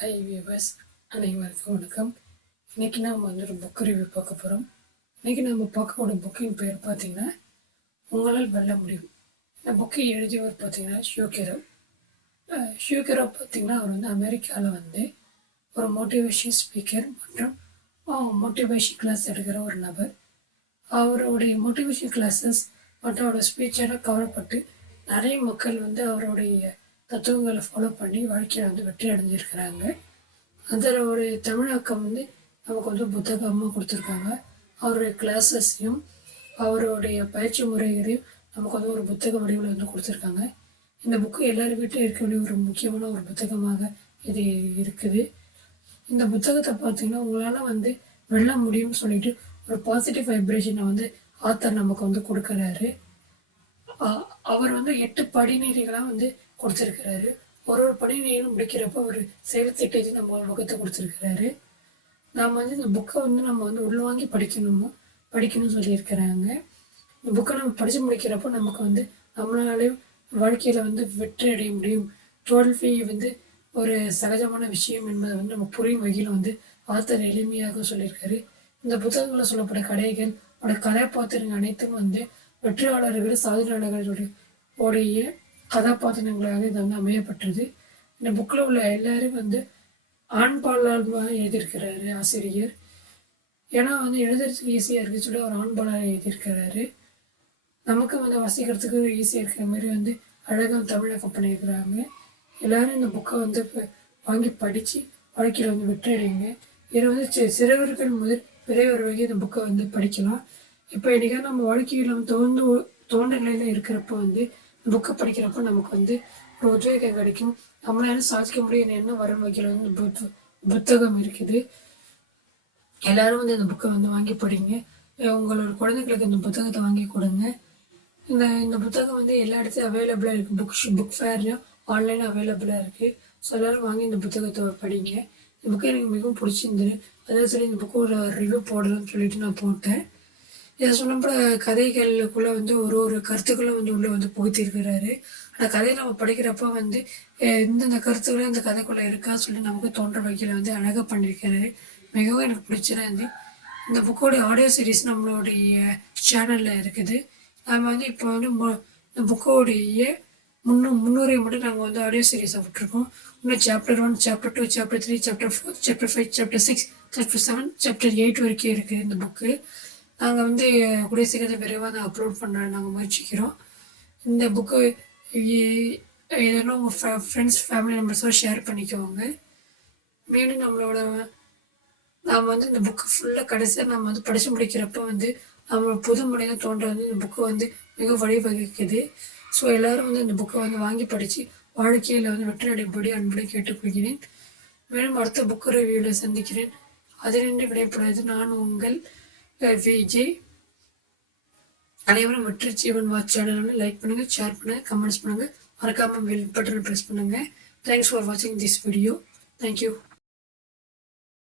High viewers, அனைவருக்கும் வணக்கம். இன்றைக்கி நாம் வந்து ஒரு புக் ரிவ்யூ பார்க்க போகிறோம். இன்றைக்கி நம்ம பார்க்கக்கூடிய புக்கின் பேர் பார்த்திங்கன்னா உங்களால் வெல்ல முடியும். இந்த புக்கை எழுதியவர் பார்த்திங்கன்னா ஷியூகெரோ பார்த்திங்கன்னா அவர் வந்து அமெரிக்காவில் வந்து ஒரு மோட்டிவேஷன் ஸ்பீக்கர் மற்றும் மோட்டிவேஷன் கிளாஸ் எடுக்கிற ஒரு நபர். அவருடைய மோட்டிவேஷன் கிளாஸஸ் மற்றும் அவரோட ஸ்பீச்செல்லாம் கவலைப்பட்டு நிறைய மக்கள் வந்து அவருடைய தத்துவங்களை ஃபாலோ பண்ணி வாழ்க்கையில் வந்து வெற்றி அடைஞ்சிருக்கிறாங்க. அதில் ஒரு தமிழாக்கம் வந்து நமக்கு வந்து புத்தகமாக கொடுத்துருக்காங்க. அவருடைய கிளாஸஸையும் அவருடைய பயிற்சி முறைகளையும் நமக்கு வந்து ஒரு புத்தக வடிவில் வந்து கொடுத்துருக்காங்க. இந்த புக்கு எல்லாரும் வீட்டில் இருக்க வேண்டிய ஒரு முக்கியமான ஒரு புத்தகமாக இது இருக்குது. இந்த புத்தகத்தை பார்த்திங்கன்னா உங்களால் வந்து வெல்ல முடியும்னு சொல்லிட்டு ஒரு பாசிட்டிவ் வைப்ரேஷனை வந்து ஆத்தர் நமக்கு வந்து கொடுக்குறாரு. அவர் வந்து 8 படிநெறிகளாக வந்து கொடுத்துருக்கிறாரு. ஒரு படிநெறியும் முடிக்கிறப்ப ஒரு செயல் திட்டத்தை நம்ம வகுத்து கொடுத்துருக்கிறாரு. நாம் வந்து இந்த புக்கை வந்து நம்ம வந்து உள்வாங்கி படிக்கணும்னு சொல்லியிருக்கிறாங்க. இந்த புக்கை நம்ம படித்து முடிக்கிறப்போ நமக்கு வந்து நம்மளாலே வாழ்க்கையில் வந்து வெற்றி அடைய முடியும். தோல்வி வந்து ஒரு சகஜமான விஷயம் என்பதை வந்து நம்ம புரியும் வகையில் வந்து ஆத்தர் எளிமையாக சொல்லியிருக்காரு. இந்த புத்தகங்களில் சொல்லப்பட்ட கதைகள் கதாபாத்திரங்கள் அனைத்தும் வந்து வெற்றியாளர்கள் சாதனையாளர்களுடைய கதாபாத்திரங்களாக இது வந்து அமையப்பட்டது. இந்த புக்கில் உள்ள எல்லாரும் வந்து ஆண்பாளாக எழுதியிருக்கிறாரு ஆசிரியர். ஏன்னா வந்து எழுதுறதுக்கு ஈஸியாக இருக்குன்னு சொல்லி ஒரு ஆண்பாளாக எழுதியிருக்கிறாரு. நமக்கு வந்து வாசிக்கிறதுக்கு ஈஸியாக இருக்கிற மாதிரி வந்து அழகாக தமிழாக்கம் பண்ணியிருக்கிறாங்க. எல்லோரும் இந்த புக்கை வந்து வாங்கி படித்து வாழ்க்கையில் வந்து வெற்றி அடைங்க. இதில் வந்து சிறுவர்கள் முதல் பெரியவர் வகை இந்த புக்கை வந்து படிக்கலாம். இப்போ இன்றைக்கி நம்ம வாழ்க்கையில் வந்து தோன்ற நிலையில் இருக்கிறப்ப வந்து புக்கை படிக்கிறப்போ நமக்கு வந்து ஒரு உத்வேகம் கிடைக்கும். நம்மளால சாதிக்க முடியும் என்ன வரும் வகையில் வந்து புத்தகம் இருக்குது. எல்லாரும் வந்து இந்த புக்கை வந்து வாங்கி படிங்க. உங்களோட குழந்தைங்களுக்கு இந்த புத்தகத்தை வாங்கி கொடுங்க. இந்த புத்தகம் வந்து எல்லா இடத்துலையும் அவைலபிளாக இருக்குது. புக் ஃபேர்லையும் ஆன்லைனில் அவைலபிளாக இருக்குது. ஸோ எல்லோரும் வாங்கி இந்த புத்தகத்தை படிங்க. இந்த புக்கை எனக்கு மிகவும் பிடிச்சிருந்தது. அதாவது சரி இந்த புக்கு ஒரு ரிவ்யூ போடலாம்னு சொல்லிட்டு நான் போட்டேன். இதை சொன்னப்போ கதைகளுக்குள்ளே வந்து ஒரு கருத்துக்களும் வந்து உள்ளே வந்து புகுத்திருக்கிறாரு. அந்த கதையை நம்ம படிக்கிறப்போ வந்து இந்தந்த கருத்துக்களும் இந்த கதைக்குள்ளே இருக்கான்னு சொல்லி நமக்கு தோன்ற வகையில் வந்து அழகாக பண்ணியிருக்கிறாரு. மிகவும் எனக்கு பிடிச்சிருந்து. இந்த புக்கோடைய ஆடியோ சீரீஸ் நம்மளுடைய சேனலில் இருக்குது. நம்ம வந்து இப்போ வந்து இந்த புக்கோடைய முன்னுரை மட்டும் நாங்கள் வந்து ஆடியோ சீரீஸை விட்டுருக்கோம். இன்னும் chapter 1, chapter 2, chapter 3, chapter 4, chapter 5, chapter 6, chapter 7, chapter 8 வரைக்கும் இருக்குது இந்த புக்கு. நாங்கள் வந்து கூடிய சீக்கிரத்தை விரைவாக தான் அப்லோட் பண்ண நாங்கள் முயற்சிக்கிறோம். இந்த புக்கு இதெல்லாம் உங்கள் ஃப்ரெண்ட்ஸ் ஃபேமிலி மெம்பர்ஸோட ஷேர் பண்ணிக்கோங்க. மேலும் நாம் வந்து இந்த புக்கு ஃபுல்லாக கடைசியாக நம்ம வந்து படித்து முடிக்கிறப்போ வந்து நம்ம புது மனிதன் தோன்ற வந்து இந்த புக்கு வந்து மிக வழிவகுக்குது. ஸோ எல்லோரும் வந்து இந்த புக்கை வந்து வாங்கி படித்து வாழ்க்கையில் வந்து வெற்றி அடைப்படி அன்புடன் கேட்டுக்கொள்கிறேன். மேலும் அடுத்த புக்கு ரிவ்யூவில் சந்திக்கிறேன். அதிலிருந்து விடைபெறுவது நான் உங்கள் விஜய். அனைவரும் வெற்றி ஜீவன் வாட்ச் சேனல் லைக் பண்ணுங்கள், ஷேர் பண்ணுங்கள், கமெண்ட்ஸ் பண்ணுங்கள், மறக்காமல் பெல் பட்டன் ப்ரெஸ் பண்ணுங்கள். தேங்க்ஸ் ஃபார் வாட்சிங் திஸ் வீடியோ. தேங்க்யூ.